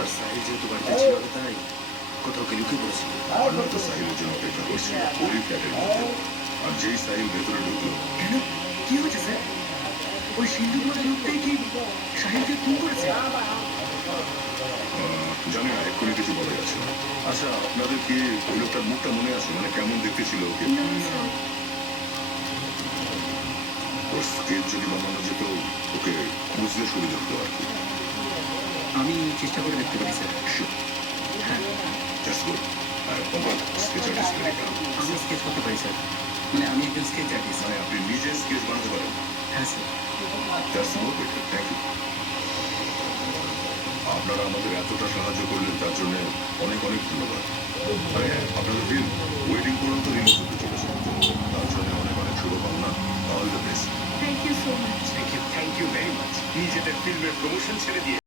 আর সাহিল যেহেতু বাড়িতে ছিল না, তাই কোথাও কে লুকিয়ে পড়েছিল। আমরা তো সাহিলের জন্য অপেক্ষা করছি ওরই ফ্ল্যাটের মধ্যে। আর যেই সাহিল ভেতরে ঢুকলো, কেন কি হয়েছে স্যার? ওই সিন্ধুক মারা লোকটাই কি সাহিলকে খুন করেছে? জানি না, এক্ষুনি কিছু বলা যাচ্ছে না। আচ্ছা, আপনাদের কি ওই লোকটার মুখটা মনে আছে? মানে কেমন দেখতে ছিল ওকে? ওর স্কেচ যদি বানানো যেত, ওকে বুঝলে সুবিধা হতো আর কি। আমি চেষ্টা করে দেখতে পারি স্যার। Sure, হ্যাঁ, that's good. আর আমার স্কেচ আর্টিস্ট আমি স্কেচ করতে পারি স্যার। মানে আমি একজন স্কেচ আর্টিস্ট। মানে আপনি নিজে স্কেচ বানাতে পারেন? হ্যাঁ sir. That's more better. Thank you. আপনারা আমাদের এতটা সাহায্য করলেন, তার জন্য অনেক অনেক ধন্যবাদ। আর হ্যাঁ, আপনাদের ফিল্ম ওয়েটিং পর্যন্ত রিলিজ হতে চলেছে, তার জন্য অনেক অনেক শুভকামনা। All the best. Thank you so much. Thank you very much. নিজেদের ফিল্মের প্রমোশন ছেড়ে দিয়ে